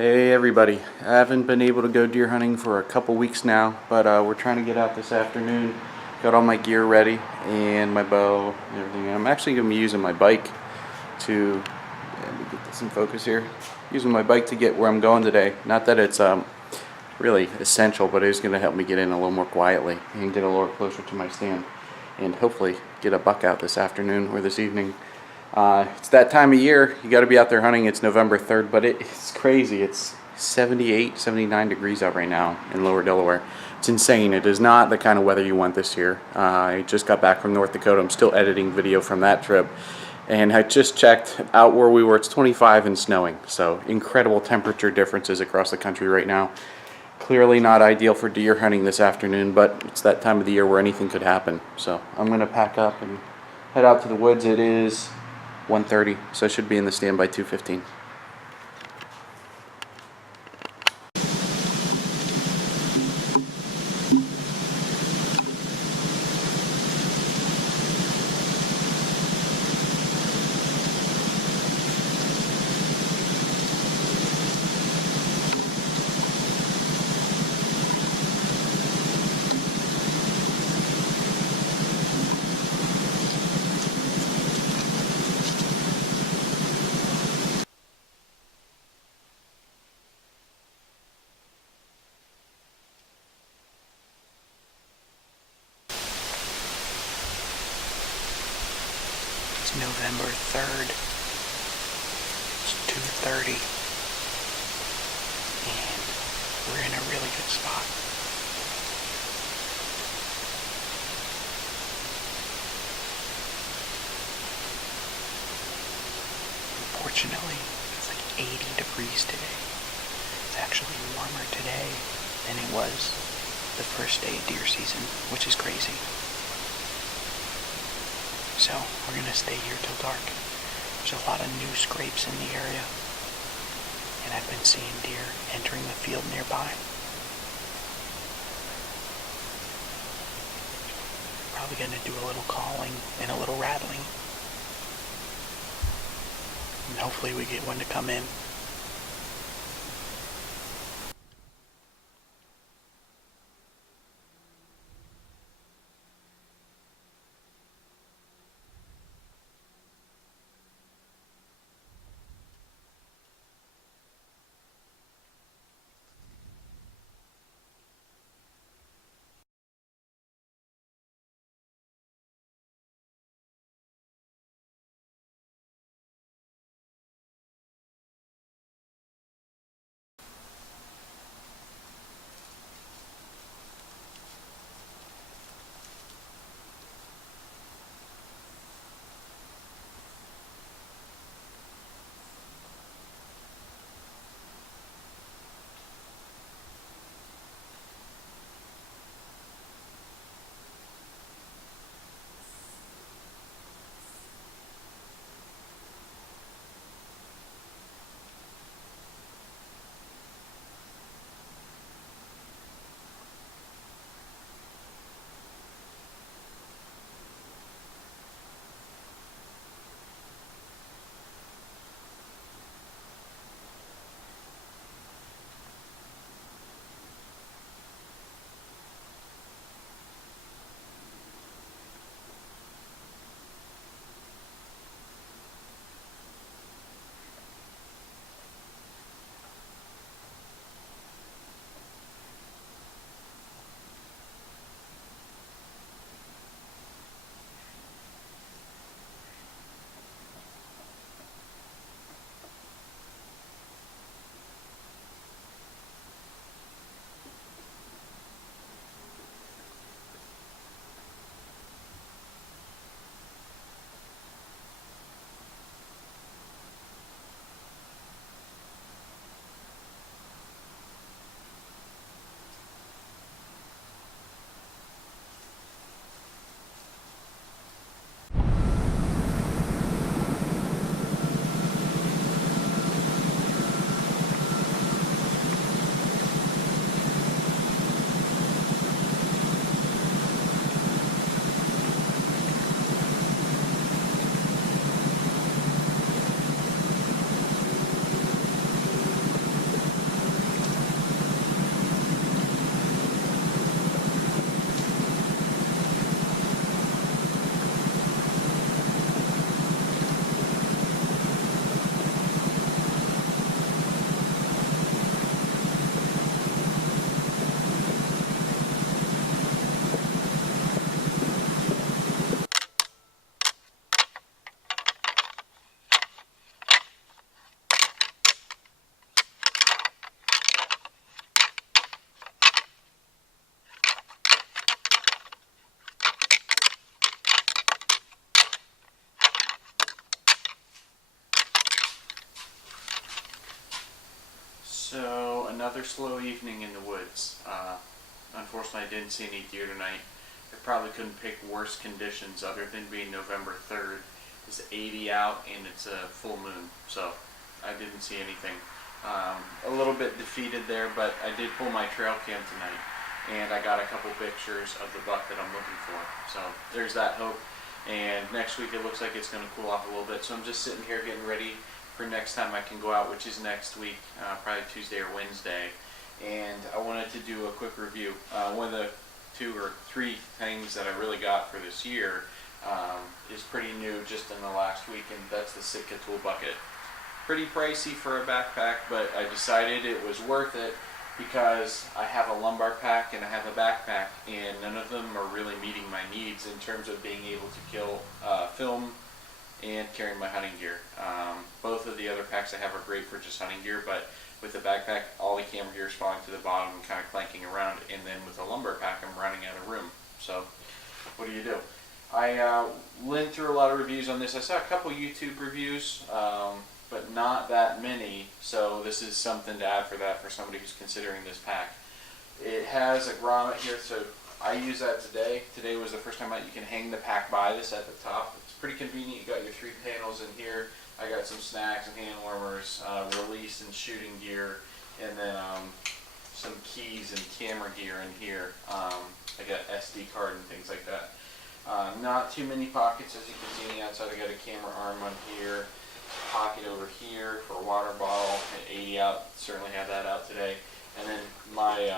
Hey everybody, I haven't been able to go deer hunting for a couple weeks now, but we're trying to get out this afternoon. Got all my gear ready and my bow and everything. I'm actually going to be using my bike to, let me get this in focus here, using my bike to get where I'm going today. Not that it's really essential, but it's going to help me get in a little more quietly and get a little closer to my stand and hopefully get a buck out this afternoon or this evening. It's that time of year, you got to be out there hunting. It's November 3rd, but it's crazy. It's 78, 79 degrees out right now in lower Delaware. It's insane. It is not the kind of weather you want this year. I just got back from North Dakota. I'm still editing video from that trip. And I just checked out where we were. It's 25 and snowing. So incredible temperature differences across the country right now. Clearly not ideal for deer hunting this afternoon, but it's that time of the year where anything could happen. So I'm going to pack up and head out to the woods. It is 1:30, so I should be in the stand by 2:15. It's November 3rd. It's 2:30. And we're in a really good spot. Unfortunately, it's like 80 degrees today. It's actually warmer today than it was the first day of deer season, which is crazy. So we're going to stay here till dark. There's a lot of new scrapes in the area, and I've been seeing deer entering the field nearby. Probably going to do a little calling and a little rattling, and hopefully we get one to come in. another slow evening in the woods. Unfortunately, I didn't see any deer tonight. I probably couldn't pick worse conditions other than being November 3rd. It's 80 out and it's a full moon, so I didn't see anything. A little bit defeated there, but I did pull my trail cam tonight, and I got a couple pictures of the buck that I'm looking for. So there's that hope. And next week it looks like it's going to cool off a little bit. So I'm just sitting here getting ready for next time I can go out, which is next week, probably Tuesday or Wednesday. And I wanted to do a quick review. One of the 2 or 3 things that I really got for this year is pretty new just in the last week, and that's the Sitka tool bucket. Pretty pricey for a backpack, but I decided it was worth it because I have a lumbar pack and I have a backpack, and none of them are really meeting my needs in terms of being able to kill film and carrying my hunting gear. Both of the other packs I have are great for just hunting gear, but with the backpack, all the camera gear is falling to the bottom and kind of clanking around, and then with the lumbar pack, I'm running out of room. So what do? I went through a lot of reviews on this. I saw a couple YouTube reviews, but not that many, so this is something to add for that for somebody who's considering this pack. It has a grommet here, so I use that today. Today was the first time out. You can hang the pack by this at the top. It's pretty convenient. You got your 3 panels in here. I got some snacks and hand warmers, release and shooting gear, and then some keys and camera gear in here. I got SD card and things like that. Not too many pockets, as you can see on the outside. I got a camera arm on here, pocket over here for a water bottle, at 80 out, certainly have that out today. And then my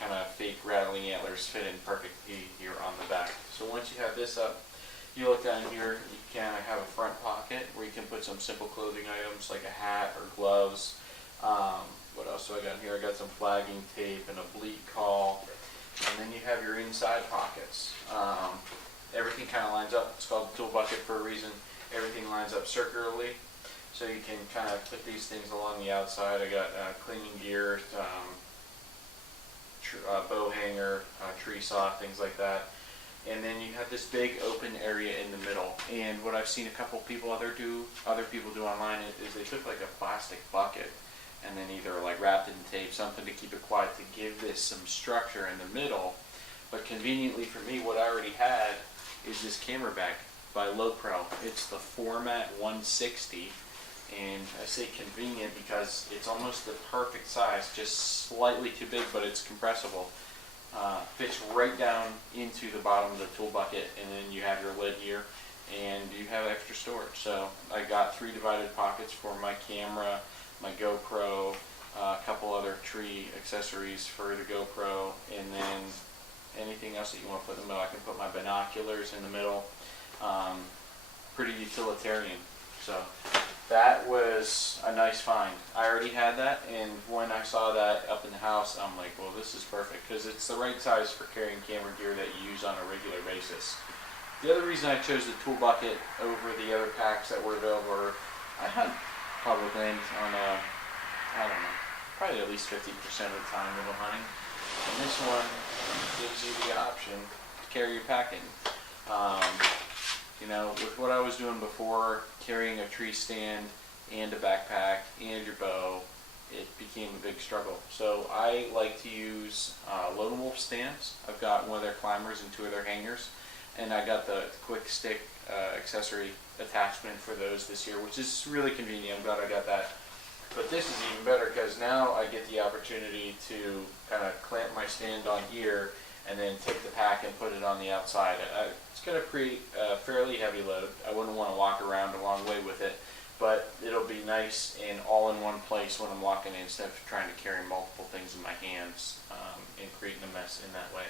kind of fake rattling antlers fit in perfectly here on the back. So once you have this up, you look down here, you can have a front pocket where you can put some simple clothing items like a hat or gloves. What else do I got here? I got some flagging tape and a bleat call. And then you have your inside pockets. Everything kind of lines up. It's called the tool bucket for a reason. Everything lines up circularly, so you can kind of put these things along the outside. I got cleaning gear, bow hanger, tree saw, things like that. And then you have this big open area in the middle. And what I've seen a couple people other people do online is they took like a plastic bucket and then either like wrapped it in tape, something to keep it quiet, to give this some structure in the middle. But conveniently for me, what I already had is this camera bag by Lowpro. It's the Format 160, and I say convenient because it's almost the perfect size, just slightly too big, but it's compressible. Fits right down into the bottom of the tool bucket, and then you have your lid here, and you have extra storage. So I got 3 divided pockets for my camera, my GoPro, a couple other tree accessories for the GoPro, and then anything else that you want to put in the middle. I can put my binoculars in the middle. Pretty utilitarian. So that was a nice find. I already had that, and when I saw that up in the house, I'm like, well, this is perfect, because it's the right size for carrying camera gear that you use on a regular basis. The other reason I chose the tool bucket over the other packs that were available were, I hunt public land on I don't know, probably at least 50% of the time when I'm hunting. And this one gives you the option to carry your pack in. You know, with what I was doing before, carrying a tree stand and a backpack and your bow, it became a big struggle. So I like to use Lone Wolf stands. I've got one of their climbers and 2 of their hangers, and I got the quick stick accessory attachment for those this year, which is really convenient. I'm glad I got that. But this is even better because now I get the opportunity to kind of clamp my stand on here and then take the pack and put it on the outside. It's going to create a fairly heavy load. I wouldn't want to walk around a long way with it, but it'll be nice and all in one place when I'm walking in, instead of trying to carry multiple things in my hands and creating a mess in that way.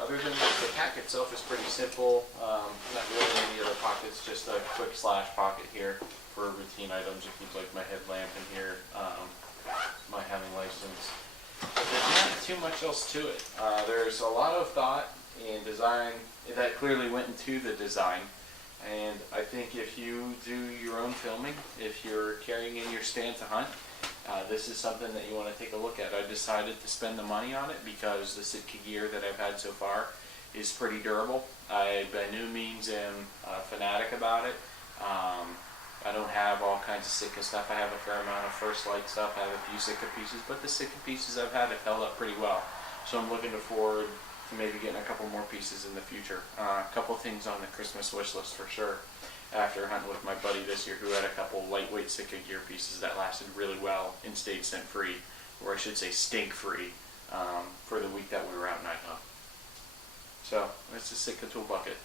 Other than that, the pack itself is pretty simple. Not really any other pockets, just a quick slash pocket here for routine items. I keep like my headlamp in here, my hunting license. But there's not too much else to it. There's a lot of thought and design that clearly went into the design. And I think if you do your own filming, if you're carrying in your stand to hunt, this is something that you want to take a look at. I decided to spend the money on it because the Sitka gear that I've had so far is pretty durable. I by no means am a fanatic about it. I don't have all kinds of Sitka stuff. I have a fair amount of First Light stuff. I have a few Sitka pieces, but the Sitka pieces I've had have held up pretty well. So I'm looking forward to maybe getting a couple more pieces in the future. A couple things on the Christmas wish list for sure. After hunting with my buddy this year, who had a couple lightweight Sitka gear pieces that lasted really well and stayed scent free, or I should say stink free, for the week that we were out night hunt. So that's the Sitka tool bucket.